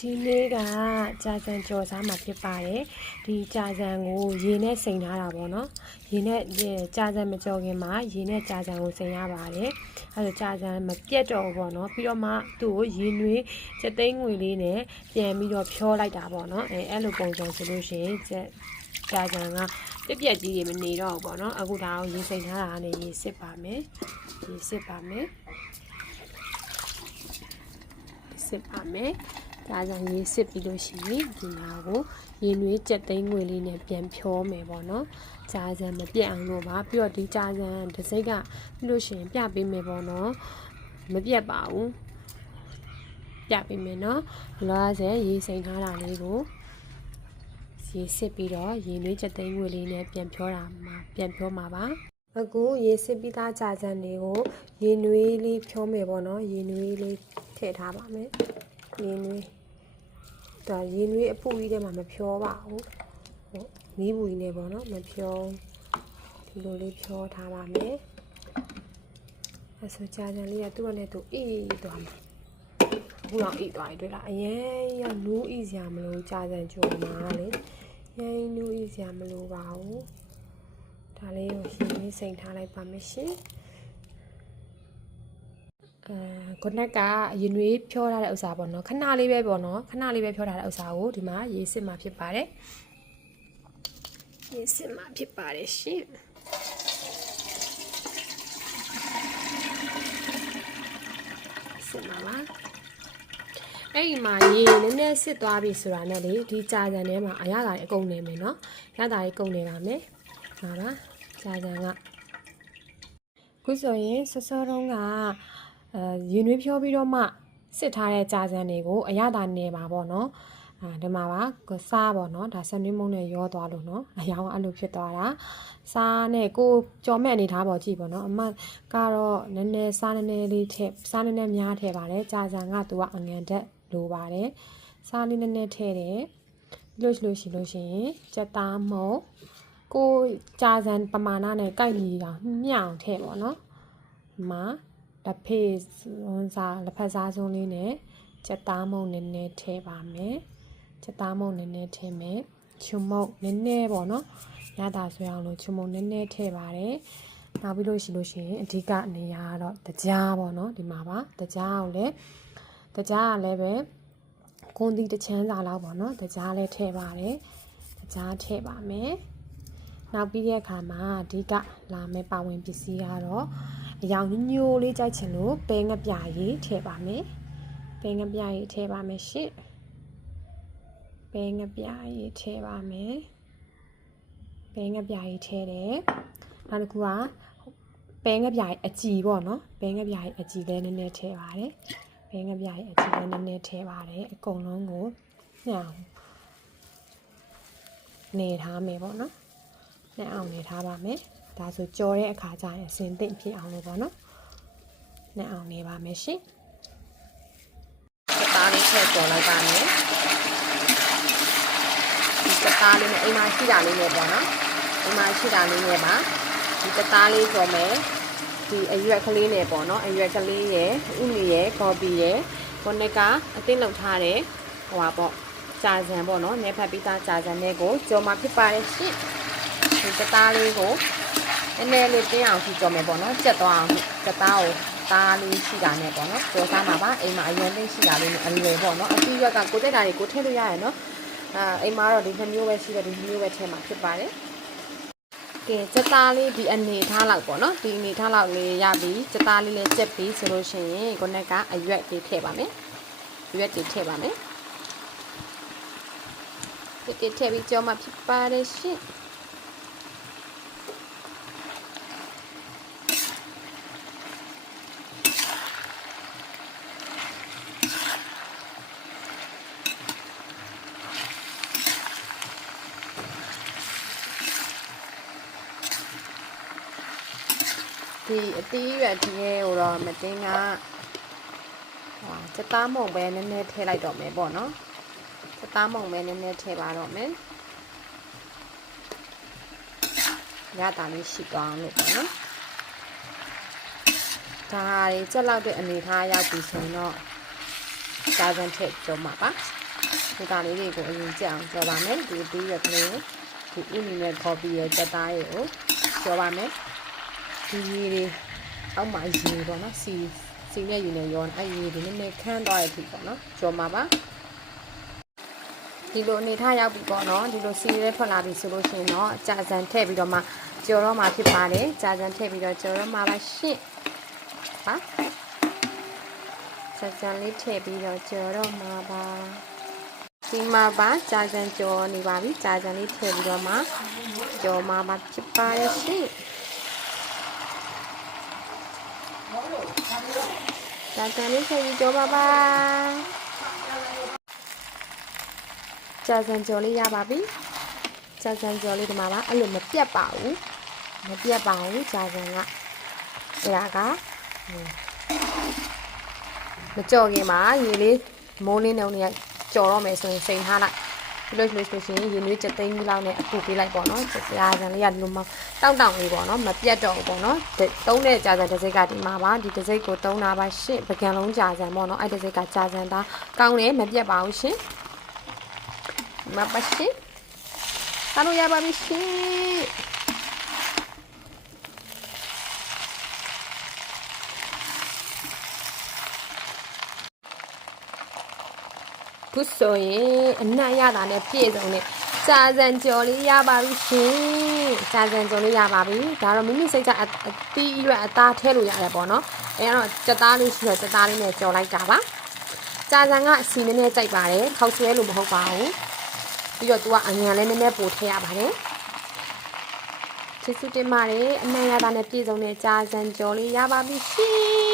ဒီနေ့ကကြာစံကြော်စားမှာဖြစ်ပါတယ်ဒီကြာစံကိုရေနဲ့စိမ်ထားတာပေါ့နော်ရေနဲ့ကြာစံမကြော်ခင်မှာရေနဲ့ကြာစံကိုစိမ်ရပါတယ်အဲဒါကြာစံမပြတ်တော့ဘူးပေါ့နော်ပြီးတော့မှသူ့ကိုရေနွေးချက်သိန်းငွေလေးနဲ့ပြန်ပြီးတော့ဖြောလိုက်တာပေါ့နော်အဲ့လိုပုံစံဆိုလို့ရှိရင်ကြာစံကပြက်ကြီးတွေမနေတော့ဘူးပေါ့နော်အခုဒါကိုရေစိမ်ထားတာနဲ့ရေစစ်ပါမယ်စစ်ပါမယ်ကြာစံရေးစစ်ပြီးလို့ရှိရင်ဒီနာကိုရေနွေးချက်သိန်းငွေလေးနဲ့ပြန်ဖြောမယ်ပေါ့နော်ကြာစံမပြတ်အောင်လို့ပါပြီးတော့ဒီကြာစံတစ်စိတ်ကပြီးလို့ရှိရင်ပြပေးမယ်ပေါ့နော်မပြတ်ပါဘူးပြပေးမယ်နော်လောဆယ်ရေစိမ်ထားတာလေးကိုရေစစ်ပြီးတော့ရေနွေးချက်သိန်းငွေလေးနဲ့ပြန်ဖြောမှာပါအခုရေစစ်ပြီးသားကြာစံတွေကိုရေနွေးလေးဖြောမယ်ပေါ့နော်ရေနွေးလေးထည့်ထားပါမယ်ရေနွေးအပူကြီးထဲမှာမဖြောပါဘူးဟုတ်မီးပူကြီးနဲ့ပေါ့နော်မဖြောဒီလိုလေးဖြောထားပါမယ်အဲဆိုကြာစံလေးကသူ့အနေနဲ့သူအေးသွားမှာအခုတော့အေးသွားပြီတွေ့လားအရင်ရနူးအေးစရာမလိုကြာစံကြော်မှာလေရင်နူးအေးစရာမလိုပါဘူးဒါလေးကိုရှင်းလေးစိမ်ထားလိုက်ပါမယ်ရှင်ခုနကရေနွေးဖြောထားတဲ့ဥစ္စာပေါ့နော်ခဏလေးပဲပေါ့နော်ခဏလေးပဲဖြောထားတဲ့ဥစ္စာကိုဒီမှာရေစစ်မှာဖြစ်ပါတယ်ရေစစ်မှာဖြစ်ပါတယ်ရှင်စစ်မှာပါအဲ့ဒီမှာရေနည်းနည်းစစ်သွားပြီဆိုတာနဲ့လေဒီကြာစံထဲမှာအရသာတွေအကုန်နေမယ်နော်ရတာတွေကုန်နေပါမယ်ဟာပါကြာစံကခုဆိုရင်စောတုံးကရေနွေးဖြောပြီးတော့မှစစ်ထားတဲ့ကြာစံတွေကိုအရသာနေပါပေါ့နော်ဒီမှာပါစားပေါ့နော်ဒါဆက်နွေးမုံနဲ့ရောသွားလို့နော်အရောင်အဲ့လိုဖြစ်သွားတာစားနဲ့ကိုကြော်မဲ့အနေထားပေါ့ကြည့်ပေါ့နော်အမကတော့နည်းနည်းစားနည်းနည်းလေးထည့်စားနည်းနည်းများထည့်ပါတယ်ကြာစံကသူကအငံတက်လိုပါတယ်စားလေးနည်းနည်းထည့်တယ်လို့ရှိရင်ကြက်သားမုံကိုကြာစံပမာဏနဲ့ကိုက်ညီအောင်မျှအောင်ထည့်ပေါ့နော်မှာလက်ဖက်စားစုံလေးနဲ့ချက်သားမုံနည်းနည်းထည့်ပါမယ်ချက်သားမုံနည်းနည်းထည့်မယ်ချွတ်မုံနည်းနည်းပေါ့နော်ရတာဆွဲအောင်လို့ချွတ်မုံနည်းနည်းထည့်ပါတယ်နောက်ပြီးလို့ရှိရင်အဓိကအနေရကတော့တကြားပေါ့နော်ဒီမှာပါတကြားကလည်းပဲကွန်ဒီတစ်ချမ်းစာလောက်ပေါ့နော်တကြားလည်းထည့်ပါတယ်တကြားထည့်ပါမယ်နောက်ပြီးတဲ့အခါမှာအဓိကလာမယ့်ပါဝင်ပစ္စည်းကတော့အရောင်ညိုးလေးကြိုက်ချင်လို့ပဲငပြရေးထည့်ပါမယ်ပဲငပြရေးထည့်ပါမယ်ရှင့်ပဲငပြရေးထည့်ပါမယ်ပဲငပြရေးထည့်တယ်နောက်တစ်ခုကပဲငပြရေးအကြည်ပေါ့နော်ပဲငပြရေးအကြည်လည်းနည်းနည်းထည့်ပါတယ်ပဲငပြရေးအကြည်လည်းနည်းနည်းထည့်ပါတယ်အကုန်လုံးကိုညှောင်းနေထားမယ်ပေါ့နော်နဲ့အောင်နေထားပါမယ်ဒါဆိုကြော်တဲ့အခါကျရင်အစင်သိမ့်ဖြစ်အောင်လို့ပေါ့နော်နဲ့အောင်နေပါမယ်ရှင်သားလေးထည့်ကြော်လိုက်ပါမယ်ဒီသားလေးနဲ့အိမ်မှာရှိတာလေးနဲ့ပေါ့နော်အိမ်မှာရှိတာလေးနဲ့ပါဒီသားလေးကြော်မယ်ဒီအရွက်ကလေးနဲ့ပေါ့နော်အရွက်ကလေးရယ်ဥနီရယ်ကော်ပီရယ်ခုနကအသိလောက်ထားတဲ့ဟိုပါပေါ့ကြာစံပေါ့နော်နေဖက်ပြီးသားကြာစံလေးကိုကြော်မှာဖြစ်ပါတယ်ရှင်ဒီသားလေးကိုနည်းနည်းလေးတင်းအောင်ကြည့်ကြမယ်ပေါ့နော်ကြက်သွားအောင်ကြက်သားကိုသားလေးရှိတာနဲ့ပေါ့နော်ကြော်စားမှာပါအိမ်မှာအရင်သိရှိတာလေးနဲ့အလွယ်ပေါ့နော်အပြီးရွက်ကကိုတက်တာတွေကိုထည့်လို့ရရနော်အိမ်မှာတော့ဒီနှမျိုးပဲရှိတယ်ဒီနှမျိုးပဲထည့်မှာဖြစ်ပါတယ်ကဲကြက်သားလေးဒီအနေထားလောက်ပေါ့နော်ဒီအနေထားလောက်လေးရပြီကြက်သားလေးလည်းကြက်ပြီဆိုလို့ရှိရင်ကိုနဲ့ကအရွက်တွေထည့်ပါမယ်ရွက်တွေထည့်ပါမယ်ဒီထည့်ပြီးကြော်မှာဖြစ်ပါတယ်ရှင်ဒီအတီးရွက်ဒီရဲ့ဟိုတော့မတင်းကချက်သားမုံပဲနည်းနည်းထည့်လိုက်တော့မယ်ပေါ့နော်ချက်သားမုံပဲနည်းနည်းထည့်ပါတော့မယ်ရတာလေးရှိသွားအောင်လို့ပေါ့နော်ဒါတွေချက်လောက်တဲ့အနေထားရောက်ပြီဆိုရင်တော့ကြာစံထည့်ကြော်မှာပါ ဒီကောင်လေးတွေကိုအရင်ကြအောင်ကြော်ပါမယ်ဒီပြီးရကလေးဒီဥနီနဲ့ကော်ဖီရဲ့တက်သားရဲ့ကိုကြော်ပါမယ်ဒီရေတွေအောက်မှာရေပေါ့နော်စီနဲ့ရေနဲ့ရောအဲ့ရေတွေနည်းနည်းခန်းသွားရပြီပေါ့နော်ကြော်မှာပါဒီလိုအနေထားရောက်ပြီပေါ့နော်ဒီလိုစီရဲထွက်လာပြီဆိုလို့ရှိရင်တော့ကြာစံထည့်ပြီးတော့မှကြော်တော့မှာဖြစ်ပါတယ်ကြာစံထည့်ပြီးတော့ကြော်တော့မှာပါရှင့်ဟာကြာစံလေးထည့်ပြီးတော့ကြော်တော့မှာပါဒီမှာပါကြာစံကြော်နေပါပြီကြာစံလေးထည့်ပြီးတော့မှကြော်မှာပါဖြစ်ပါရဲ့ရှင့်ကြာစံလေးထည့်ပြီးကြော်ပါပါကြာစံကြော်လေးရပါပြီကြာစံကြော်လေးဒီမှာပါအဲ့လိုမပြတ်ပါဘူးကြာစံကအဲ့ဒါကမကြော်ခင်မှာရေလေးမိုးလေးနှုံနေကြော်တော့မယ်ဆိုရင်စိန်ထားလိုက်ပြီးလို့ရှိရင်ရေနွေးချက်သိန်းကြီးလောက်နဲ့အပူပေးလိုက်ပေါ့နော်ကြာစံလေးကဒီလိုမှတောင့်လေးပေါ့နော်မပြတ်တော့ဘူးပေါ့နော်သုံးတဲ့ကြာစံတစ်စိတ်ကဒီမှာပါဒီတစ်စိတ်ကိုသုံးတာပါရှင့်ပကံလုံးကြာစံပေါ့နော်အဲ့တစ်စိတ်ကကြာစံသားကောင်းတယ်မပြတ်ပါဘူးရှင်မပါရှင်အားလို့ရပါပြီရှင်ခုဆိုရင်အနံ့ရတာနဲ့ပြည့်စုံတဲ့ကြာစံကြော်လေးရပါပြီရှင်ကြာစံကြော်လေးရပါပြီဒါတော့မိမိစိတ်ကအသီးရွက်အသားထဲလို့ရတယ်ပေါ့နော်အဲတော့ကြက်သားလေးရှိတော့ကြက်သားလေးနဲ့ကြော်လိုက်တာပါကြာစံကအစီနည်းနည်းကြိုက်ပါတယ်ခောက်ဆွဲလို့မဟုတ်ပါဘူးပြီးတော့ तू ကအငံလည်းနည်းနည်းပိုထည့်ရပါတယ်ကျေးဇူးတင်ပါတယ်အနံ့ရတာနဲ့ပြည့်စုံတဲ့ကြာစံကြော်လေးရပါပြီရှင်